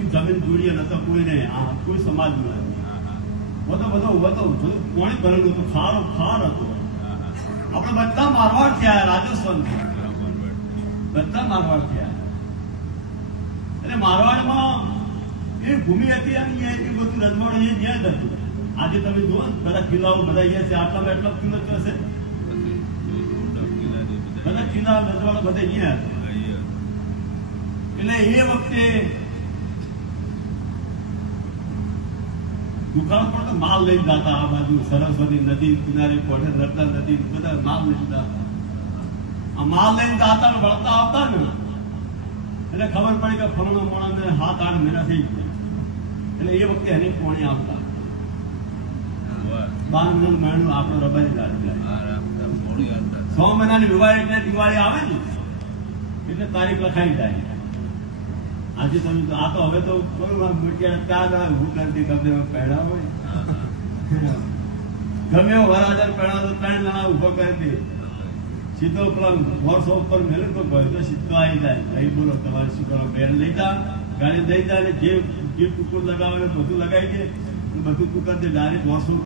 કશું જમીન જોડીએ નતો કોઈને, કોઈ સમાજ નથી. બધો કોણી ભરેલું હતું, ખાર હતો. આપણે બધા મારવાડ થયા, રાજસ્થાન બધા મારવાડ થયા. એટલે મારવાડમાં એ ભૂમિ હતી અને એ બધું રજવાડું એ ત્યાં જ હતું. આજે તમે જુઓ બધા કિલ્લાઓ બધા અહીંયા છે, આટલા એટલા કિલ્લો હશે, બધા કિલ્લા રજવાડો બધા અહીંયા. એટલે એ વખતે દુકાન પર તો માલ લઈ જતા, આ બાજુ સરસ્વતી નદી કિનારે કોઠે નર્મદા નદી બધા માલ લઈ જતા. આ માલ લઈને જતા વળતા આવતા ને એટલે ખબર પડી કે ફલાણા માણસને 7-8 મહિના થઈ ગયા. એટલે એ વખતે એને પાણી આવતા 12 મહિનાનું આપણો રબારી જાય 6 મહિનાની દિવાળી એટલે દિવાળી આવે ને એટલે તારીખ લખાઈ જાય. આજે તમે આ તો હવે તો ત્યાં ઉભું કરતી ગમે પહેણા હોય, ગમે એવો વરાજર પહેણા તો 3 જણા ઉભો કરી દે. સીધો પેલા વર્ષો ઉપર મેળે તો સીધો આવી જાય. ભાઈ બોલો તમારે શું કરો, બેન લઈ જા, ગાડી લઈ જાય, જે કુકર લગાવે બધું લગાવી દે, બધું કુકર દે ડાયરેક્ટ વર્ષો